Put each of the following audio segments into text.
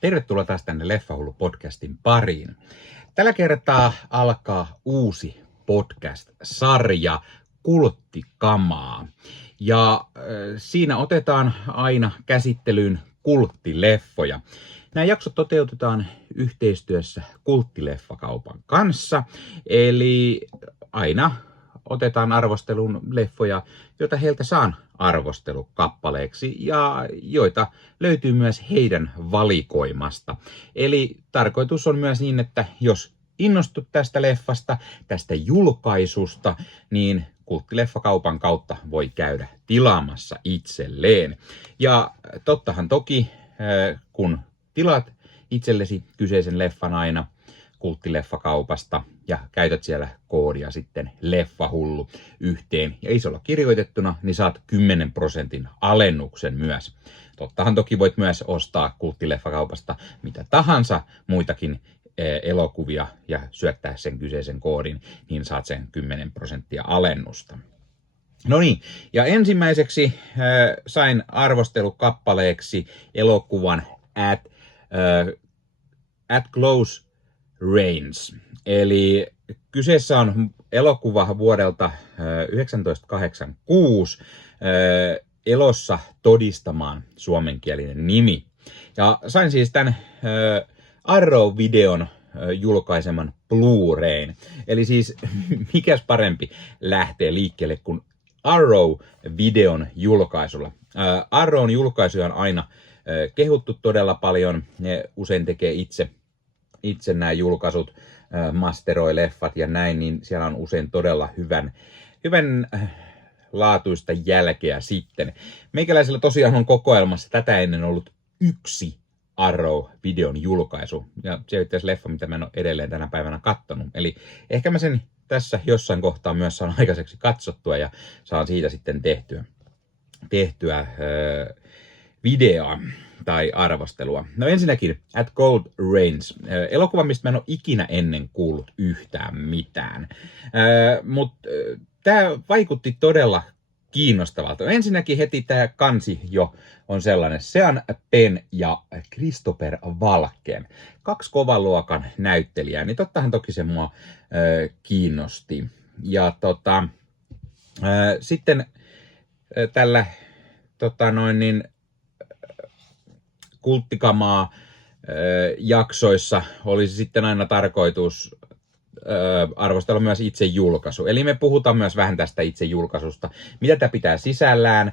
Tervetuloa taas tänne Leffahullu-podcastin pariin. Tällä kertaa alkaa uusi podcast-sarja Kulttikamaa. Ja siinä otetaan aina käsittelyyn kulttileffoja. Nämä jaksot toteutetaan yhteistyössä Kulttileffakaupan kanssa, eli aina otetaan arvosteluun leffoja, joita heiltä saan arvostelukappaleeksi ja joita löytyy myös heidän valikoimasta. Eli tarkoitus on myös niin, että jos innostut tästä leffasta, tästä julkaisusta, niin Kulttileffakaupan kautta voi käydä tilaamassa itselleen. Ja tottahan toki, kun tilaat itsellesi kyseisen leffan aina Kulttileffakaupasta ja käytät siellä koodia sitten Leffahullu yhteen ja isolla kirjoitettuna, niin saat 10% alennuksen myös. Tottahan toki voit myös ostaa Kulttileffakaupasta mitä tahansa muitakin elokuvia ja syöttää sen kyseisen koodin, niin saat sen 10% alennusta. No niin, ja ensimmäiseksi sain arvostelukappaleeksi elokuvan At Close Range. Eli kyseessä on elokuva vuodelta 1986, Elossa todistamaan suomenkielinen nimi. Ja sain siis tämän Arrow-videon julkaiseman Blu-rayn. Eli siis mikäs parempi lähtee liikkeelle kuin Arrow-videon julkaisulla. Arrown julkaisuja on aina kehuttu todella paljon. Ne usein tekee itse nämä julkaisut, masteroi leffat ja näin, niin siellä on usein todella hyvän laatuista jälkeä sitten. Meikäläisellä tosiaan on kokoelmassa tätä ennen ollut yksi Arrow-videon julkaisu, ja se on itse asiassa leffa, mitä mä en ole edelleen tänä päivänä katsonut. Eli ehkä mä sen tässä jossain kohtaa myös saan aikaiseksi katsottua ja saan siitä sitten tehtyä videoa tai arvostelua. No ensinnäkin At Cold Range. Elokuva, mistä mä en ole ikinä ennen kuullut yhtään mitään. Mutta tämä vaikutti todella kiinnostavalta. Ensinnäkin heti tämä kansi jo on sellainen. Sean Penn ja Christopher Walken. 2 kovan luokan näyttelijää. Niin tottahan toki se mua kiinnosti. Ja sitten tällä Kulttikamaa jaksoissa olisi sitten aina tarkoitus arvostella myös itse julkaisu. Eli me puhutaan myös vähän tästä itse julkaisusta. Mitä tämä pitää sisällään,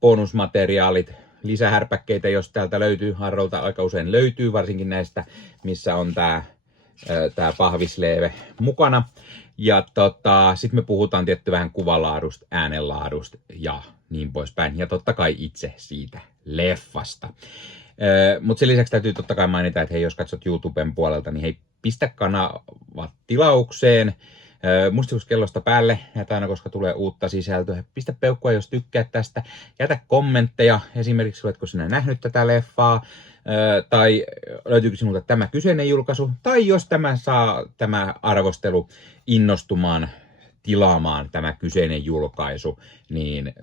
bonusmateriaalit, lisähärpäkkeitä, jos täältä löytyy, Harrolta aika usein löytyy, varsinkin näistä, missä on tämä pahvisleeve mukana. Ja sitten me puhutaan tietty vähän kuvalaadusta, äänenlaadusta ja niin poispäin. Ja totta kai itse siitä leffasta. Mutta sen lisäksi täytyy totta kai mainita, että hei, jos katsot YouTuben puolelta, niin hei, pistä kanavat tilaukseen. Muistutuskellosta päälle, jätä aina, koska tulee uutta sisältöä. Pistä peukkua, jos tykkäät tästä. Jätä kommentteja, esimerkiksi oletko sinä nähnyt tätä leffaa, tai löytyykö sinulta tämä kyseinen julkaisu, tai jos tämä arvostelu innostumaan, tilaamaan tämä kyseinen julkaisu, niin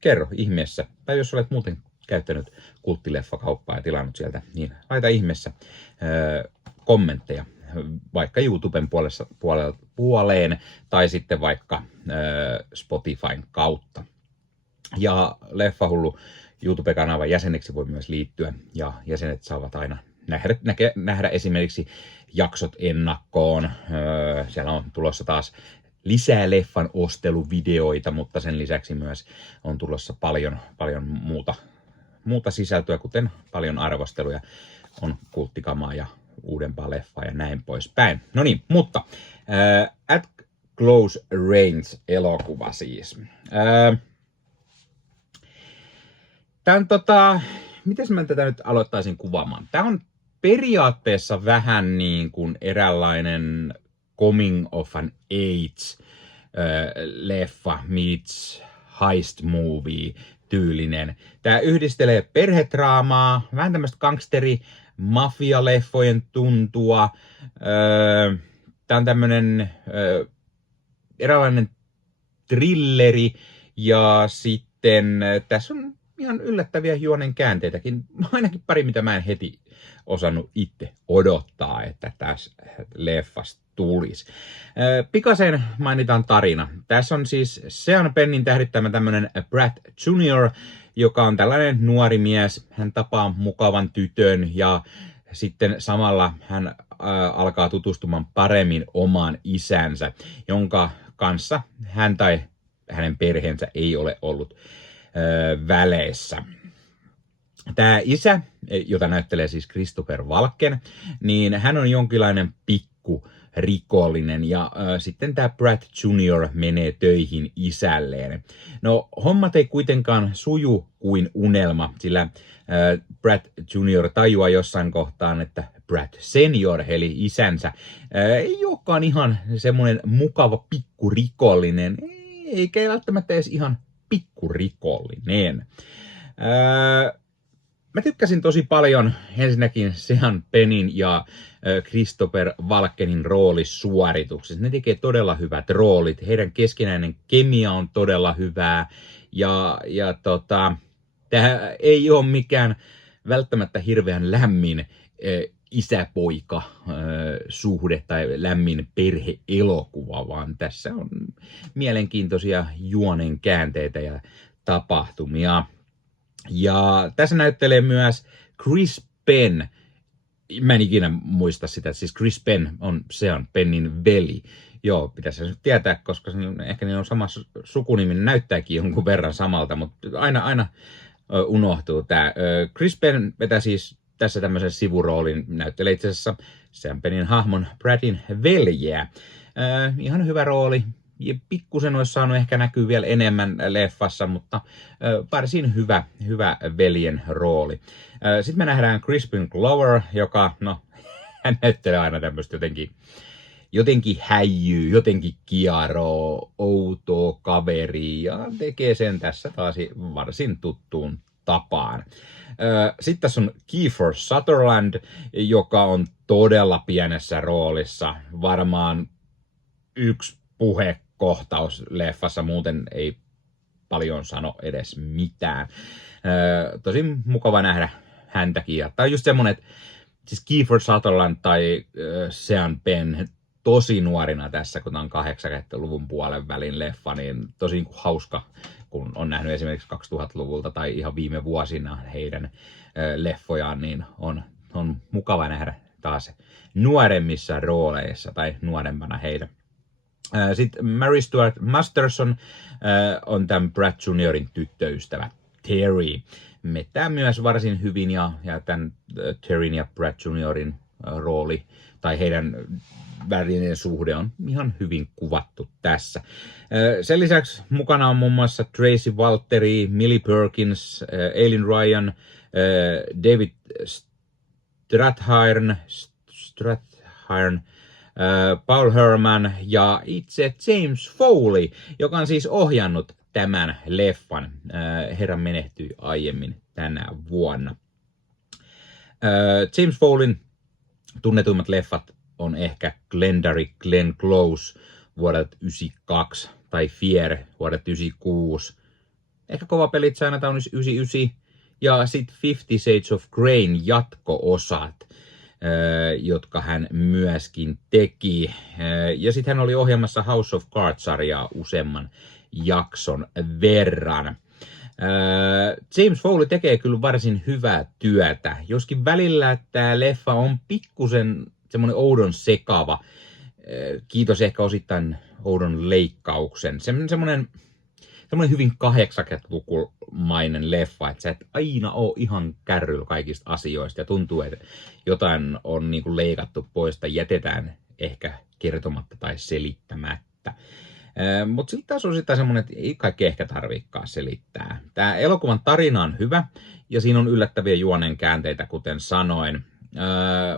kerro ihmeessä. Tai jos olet muuten käyttänyt Kulttileffakauppaa ja tilannut sieltä, niin laita ihmeessä kommentteja vaikka YouTuben puoleen tai sitten vaikka Spotifyn kautta. Ja Leffahullu YouTube-kanavan jäseneksi voi myös liittyä ja jäsenet saavat aina nähdä esimerkiksi jaksot ennakkoon. Siellä on tulossa taas lisää leffan osteluvideoita, mutta sen lisäksi myös on tulossa paljon muuta sisältöä, kuten paljon arvosteluja, on kulttikamaa ja uudempaa leffaa ja näin poispäin. No niin, mutta At Close Range elokuva siis. Miten mä tätä nyt aloittaisin kuvaamaan? Tämä on periaatteessa vähän niin kuin eräänlainen coming of an age leffa meets heist movie tyylinen. Tämä yhdistelee perhedraamaa, vähän tämmöistä gangsteri-mafia-leffojen tuntua. Tämä on tämmöinen eräänlainen thrilleri ja sitten tässä on ihan yllättäviä juonen käänteitäkin. Ainakin pari, mitä mä en heti osannut itse odottaa, että tässä leffasta tulisi. Pikasen mainitaan tarina. Tässä on siis Sean Pennin tähdittämä tämmönen Brad Jr., joka on tällainen nuori mies. Hän tapaa mukavan tytön ja sitten samalla hän alkaa tutustumaan paremmin omaan isänsä, jonka kanssa hän tai hänen perheensä ei ole ollut väleissä. Tämä isä, jota näyttelee siis Christopher Walken, niin hän on jonkinlainen pikkurikollinen ja sitten tämä Brad Jr. menee töihin isälleen. No hommat ei kuitenkaan suju kuin unelma, sillä Brad Jr. tajuaa jossain kohtaan, että Brad Senior, eli isänsä, ei olekaan ihan semmoinen mukava pikkurikollinen, eikä välttämättä edes ihan pikkurikollinen. Mä tykkäsin tosi paljon ensinnäkin Sean Pennin ja Christopher Walkenin roolisuorituksista. Ne tekee todella hyvät roolit. Heidän keskinäinen kemia on todella hyvää. Tämä ei ole mikään välttämättä hirveän lämmin isäpoika suhde tai lämmin perheelokuva, vaan tässä on mielenkiintoisia juonen käänteitä ja tapahtumia. Ja tässä näyttelee myös Chris Penn. Mä en ikinä muista sitä, siis Chris Penn on Sean Pennin veli. Joo, pitäisi se nyt tietää, koska ehkä ne on sama sukunimi, näyttääkin jonkun verran samalta, mutta aina unohtuu tämä. Chris Penn vetää siis tässä tämmöisen sivuroolin, näyttelee itse asiassa Sean Pennin hahmon Bradin veljeä. Ihan hyvä rooli. Pikkusen olisi saanut ehkä näkyä vielä enemmän leffassa, mutta varsin hyvä veljen rooli. Sitten me nähdään Crispin Glover, joka, hän näyttelee aina tämmöistä jotenkin häijyy, jotenkin kiaroo, outoa kaveria ja tekee sen tässä taas varsin tuttuun tapaan. Sitten tässä on Kiefer Sutherland, joka on todella pienessä roolissa. Varmaan yksi puhekohtaus leffassa, muuten ei paljon sano edes mitään. Tosi mukava nähdä häntäkin. Ja tämä on just semmonen, että siis Kiefer Sutherland tai Sean Penn tosi nuorina tässä, kun on 80-luvun puolen välin leffa, niin tosi hauska, kun on nähnyt esimerkiksi 2000-luvulta tai ihan viime vuosina heidän leffojaan, niin on mukava nähdä taas nuoremmissa rooleissa tai nuorempana heidän. Sitten Mary Stuart Masterson on tämän Brad Juniorin tyttöystävä Terry. Metää myös varsin hyvin ja tämän Terryn ja Brad Juniorin rooli tai heidän välinen suhde on ihan hyvin kuvattu tässä. Sen lisäksi mukana on muun muassa Tracy Walteri, Millie Perkins, Aileen Ryan, David Strathairn, Paul Herman ja itse James Foley, joka on siis ohjannut tämän leffan. Herra menehtyi aiemmin tänä vuonna. James Foleyn tunnetuimmat leffat on ehkä Glengarry Glenn Close vuodelta 1992 tai Fear vuodelta 1996. Ehkä Kova pelit Chinatown 1999 ja sitten 50 Shades of Greyn jatko-osat, jotka hän myöskin teki. Ja sitten hän oli ohjaamassa House of Cards-sarjaa useamman jakson verran. James Foley tekee kyllä varsin hyvää työtä, joskin välillä tämä leffa on pikkusen semmoinen oudon sekava. Kiitos ehkä osittain oudon leikkauksen. Semmoinen hyvin 80-lukumainen leffa, että sä et aina ole ihan kärryllä kaikista asioista ja tuntuu, että jotain on niin kuin leikattu pois tai jätetään ehkä kertomatta tai selittämättä. Mutta sitten taas on sitä semmoinen, että ei kaikki ehkä tarviikaan selittää. Tämä elokuvan tarina on hyvä ja siinä on yllättäviä juonen käänteitä, kuten sanoin.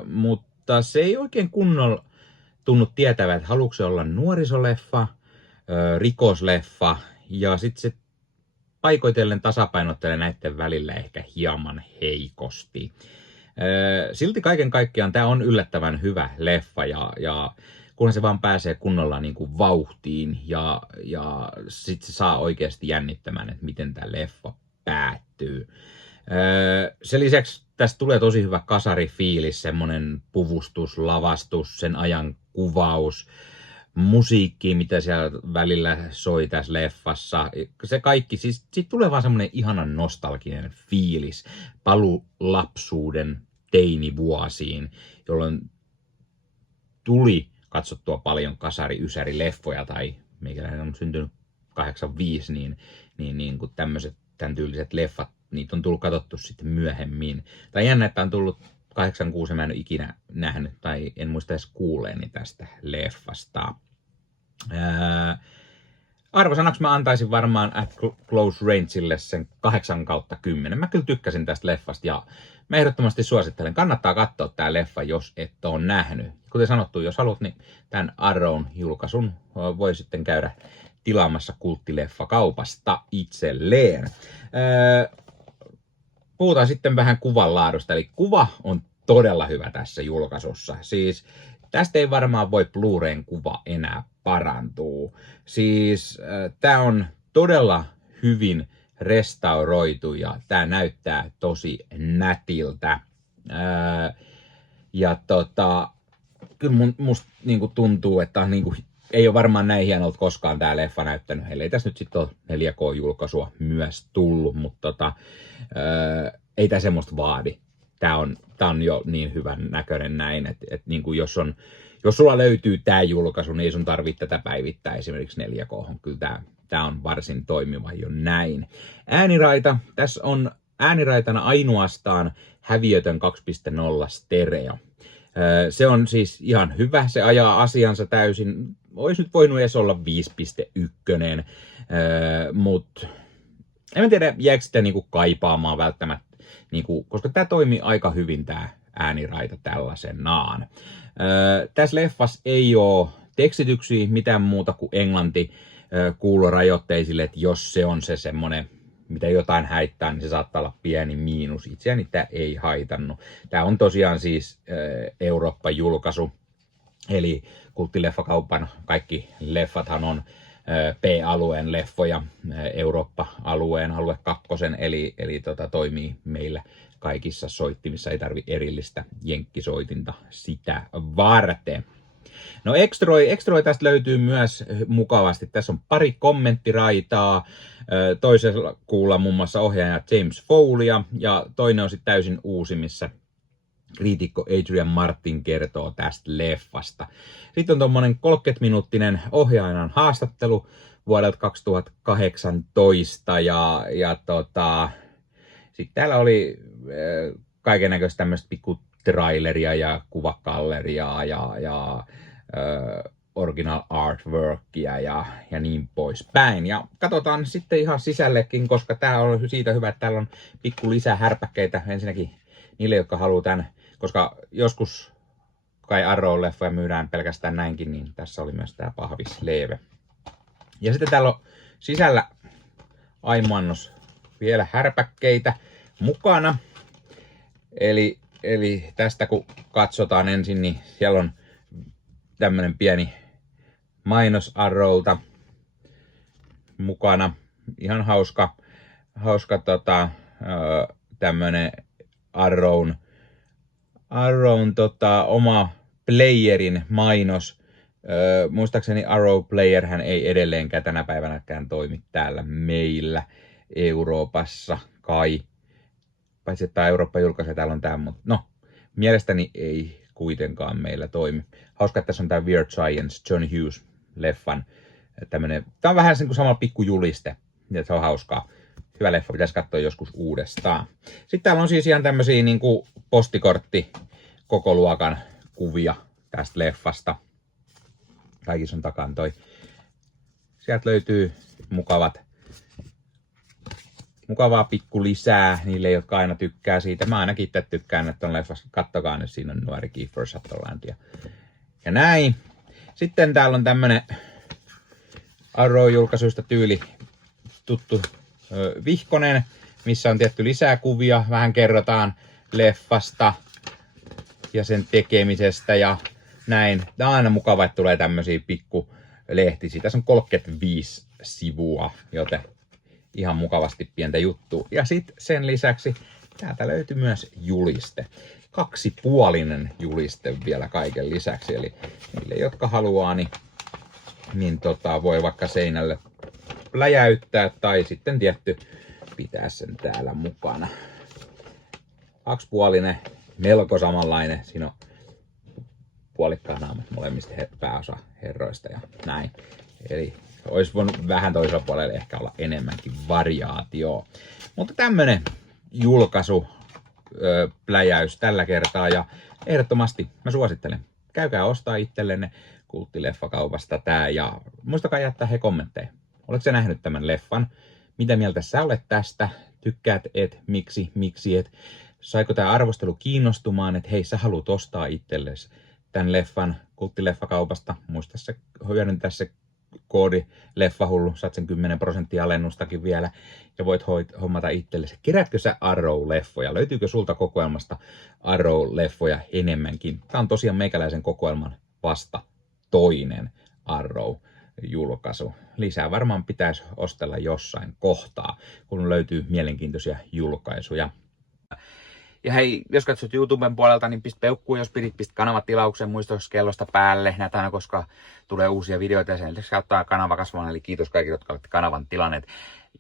Mutta se ei oikein kunnolla tunnu tietävä, että haluatko se olla nuorisoleffa, rikosleffa ja sitten se paikoitellen tasapainottelee näiden välillä ehkä hieman heikosti. Silti kaiken kaikkiaan tämä on yllättävän hyvä leffa ja kunhan se vaan pääsee kunnolla niin kuin vauhtiin ja sitten se saa oikeasti jännittämään, että miten tämä leffa päättyy. Sen lisäksi tästä tulee tosi hyvä kasarifiilis, semmonen puvustus, lavastus, sen ajan kuvaus, musiikki, mitä siellä välillä soi tässä leffassa. Se kaikki, siis siitä tulee vaan semmonen ihanan nostalginen fiilis, paluu lapsuuden teinivuosiin, jolloin tuli katsottua paljon kasari-ysäri-leffoja, tai meikäläinen on syntynyt 85, niin kun tämän tyyliset leffat, niitä on tullut katsottu sitten myöhemmin. Tai jännä, että on tullut 86, mä en ole ikinä nähnyt, tai en muista edes kuuleeni tästä leffasta. Arvosanaksi mä antaisin varmaan At Close Rangeille sen 8/10. Mä kyllä tykkäsin tästä leffasta ja mä ehdottomasti suosittelen. Kannattaa katsoa tää leffa, jos et ole nähnyt. Kuten sanottu, jos haluat, niin tämän Arrown julkaisun voi sitten käydä tilaamassa kulttileffakaupasta itselleen. Puhutaan sitten vähän kuvan laadusta. Eli kuva on todella hyvä tässä julkaisussa. Siis tästä ei varmaan voi Blu-rayn kuva enää parantua. Siis tää on todella hyvin restauroitu ja tää näyttää tosi nätiltä. Kyllä musta niinku tuntuu, että niinku, ei ole varmaan näin hienolta koskaan tää leffa näyttänyt. Eli ei tässä nyt sitten ole 4K-julkaisua myös tullut, mutta ei tää semmoista vaadi. Tää on jo niin hyvän näköinen näin, että niinku jos sulla löytyy tää julkaisu, niin ei sun tarvitse tätä päivittää esimerkiksi 4K. Kyllä tää on varsin toimiva jo näin. Ääniraita. Tässä on ääniraitana ainoastaan häviötön 2.0 stereo. Se on siis ihan hyvä, se ajaa asiansa täysin. Olisi nyt voinut edes olla 5.1, mutta en tiedä, jääkö sitä niinku kaipaamaan välttämättä, niinku, koska tämä toimii aika hyvin tämä ääniraita tällaisenaan. Tässä leffassa ei ole tekstityksiä mitään muuta kuin englanti kuulorajoitteisille, että jos se on se semmoinen, mitä jotain haittaa, niin se saattaa olla pieni miinus. Itseäni tämä ei haitannut. Tämä on tosiaan siis Eurooppa-julkaisu, eli kulttileffakaupan kaikki leffathan on P-alueen leffoja, Eurooppa-alueen alue 2, eli toimii meillä kaikissa soittimissa, ei tarvi erillistä jenkkisoitinta sitä varten. No Extroi tästä löytyy myös mukavasti. Tässä on pari kommenttiraitaa. Toisella kuulla muun muassa ohjaaja James Foleyä ja toinen on sitten täysin uusi, missä kriitikko Adrian Martin kertoo tästä leffasta. Sitten on tuommoinen 30-minuuttinen ohjaajan haastattelu vuodelta 2018 sitten täällä oli kaikennäköistä tämmöistä pikku traileria ja kuvakalleria ja original artworkia ja niin poispäin. Ja katsotaan sitten ihan sisällekin, koska tää on siitä hyvä, että täällä on pikku lisää härpäkkeitä ensinnäkin niille, jotka haluaa tämän, koska joskus kai Arrow-leffoja myydään pelkästään näinkin, niin tässä oli myös tää pahvisleve. Ja sitten täällä on sisällä aimannos vielä härpäkkeitä mukana. Eli tästä kun katsotaan ensin, niin siellä on tämmönen pieni mainos Arrowlta mukana. Ihan hauska tämmönen Arrown oma playerin mainos. Muistaakseni Arrow Player hän ei edelleenkään tänä päivänäkään toimi täällä meillä Euroopassa kai. Paitsi että Eurooppa julkaisee, täällä on tää, mutta no, mielestäni ei kuitenkaan meillä toimi. Hauska, että tässä on tää Weird Science, John Hughes-leffan tämmönen, tää on vähän kuin samalla pikkujuliste, ja se on hauskaa. Hyvä leffa, pitäisi katsoa joskus uudestaan. Sitten täällä on siis ihan tämmösiä niinku postikortti koko luokan kuvia tästä leffasta. Kaikissa on takan toi. Sieltä löytyy mukavaa pikku lisää niille, jotka aina tykkää siitä. Mä ainakin itse tykkään, että on leffassa. Kattokaa nyt, siinä on nuori Kiefer Sutherland ja näin. Sitten täällä on tämmönen Arrow-julkaisuista tyyli tuttu vihkonen, missä on tietty lisää kuvia. Vähän kerrotaan leffasta ja sen tekemisestä ja näin. Tää on aina mukava, että tulee tämmösiä pikku lehtisiä. Tässä on 35 sivua, joten ihan mukavasti pientä juttua. Ja sitten sen lisäksi täältä löytyy myös juliste. 2-puolinen juliste vielä kaiken lisäksi. Eli niille, jotka haluaa, niin voi vaikka seinälle läjäyttää tai sitten tietty pitää sen täällä mukana. 2-puolinen, melko samanlainen. Siinä on puolikkaan naamat molemmista pääosa herroista ja näin. Eli olisi voinut vähän toisella puolella ehkä olla enemmänkin variaatioa. Mutta tämmönen julkaisu, pläjäys tällä kertaa ja ehdottomasti mä suosittelen. Käykää ostaa itsellenne Kulttileffakaupasta tää ja muistakaa jättää he kommentteja. Oletko sä nähnyt tämän leffan? Mitä mieltä sä olet tästä? Tykkäät et? Miksi et? Saiko tää arvostelu kiinnostumaan, että hei sä haluat ostaa itsellesi tämän leffan Kulttileffakaupasta? Muista se, hyödyntää se koodi Leffahullu, saat sen 10% alennustakin vielä ja voit hommata itsellesi. Keräätkö sä Arrow-leffoja? Löytyykö sulta kokoelmasta Arrow-leffoja enemmänkin? Tää on tosiaan meikäläisen kokoelman vasta toinen Arrow-julkaisu. Lisää varmaan pitäisi ostella jossain kohtaa, kun löytyy mielenkiintoisia julkaisuja. Ja hei, jos katsot YouTuben puolelta, niin pistä peukkuun, jos pistä kanavatilauksen muistoskellosta päälle. Näitä aina, koska tulee uusia videoita ja sen lisäksi auttaa kanava kasvamaan. Eli kiitos kaikille, jotka olette kanavan tilanneet.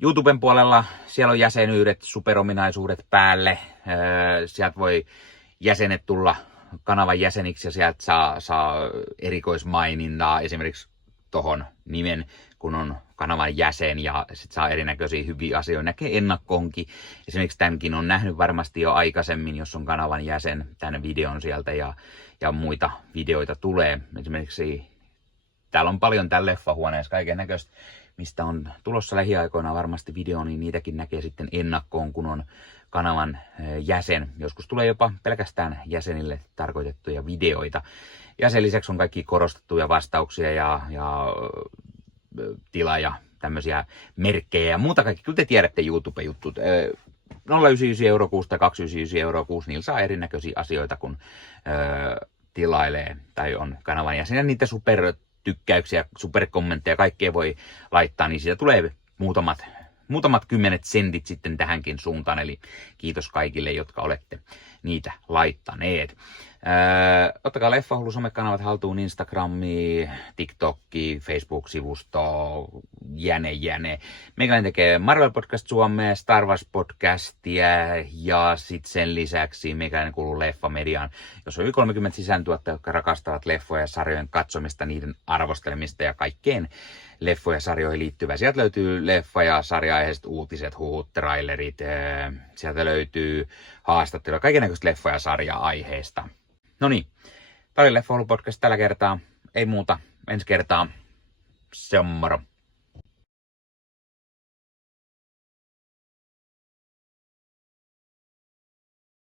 YouTuben puolella siellä on jäsenyydet, superominaisuudet päälle. Sieltä voi jäsenet tulla kanavan jäseniksi ja sieltä saa erikoismainintaa esimerkiksi tohon nimen, kun on kanavan jäsen ja sit saa erinäköisiä hyviä asioita. Näkee ennakkoonkin. Esimerkiksi tämänkin on nähnyt varmasti jo aikaisemmin, jos on kanavan jäsen, tämän videon sieltä ja muita videoita tulee. Esimerkiksi täällä on paljon tällä leffahuoneessa kaiken näköistä, mistä on tulossa lähiaikoina varmasti video, niin niitäkin näkee sitten ennakkoon, kun on kanavan jäsen. Joskus tulee jopa pelkästään jäsenille tarkoitettuja videoita. Ja sen lisäksi on kaikki korostettuja vastauksia ja tila ja tämmöisiä merkkejä ja muuta kaikki. Kyllä te tiedätte YouTube-juttut. 0,99 € kuussa tai 2,99 € kuussa, niillä saa erinäköisiä asioita, kun tilailee tai on kanavan jäsen. Ja niitä supertykkäyksiä, superkommentteja, kaikkea voi laittaa, niin siitä tulee muutamat 10 sentit sitten tähänkin suuntaan. Eli kiitos kaikille, jotka olette niitä laittaneet. Ottakaa Leffahullu somekanavat haltuun, Instagrami, TikTokki, Facebook-sivusto, jäne. Meikäläinen tekee Marvel Podcast Suomea, Star Wars Podcastia ja sitten sen lisäksi meikäläinen kuuluu Leffamediaan, jos on yli 30 sisääntuottajia, jotka rakastavat leffoja ja sarjojen katsomista, niiden arvostelemista ja kaikkeen leffoja ja sarjoihin liittyvää. Sieltä löytyy leffa- ja sarja-aiheiset uutiset, huhut, trailerit, sieltä löytyy haastatteluja, kaikennäköistä leffa- ja sarja-aiheista. No niin, tämä oli Leffahullu podcast tällä kertaa. Ei muuta, ensi kertaa. Se on moro.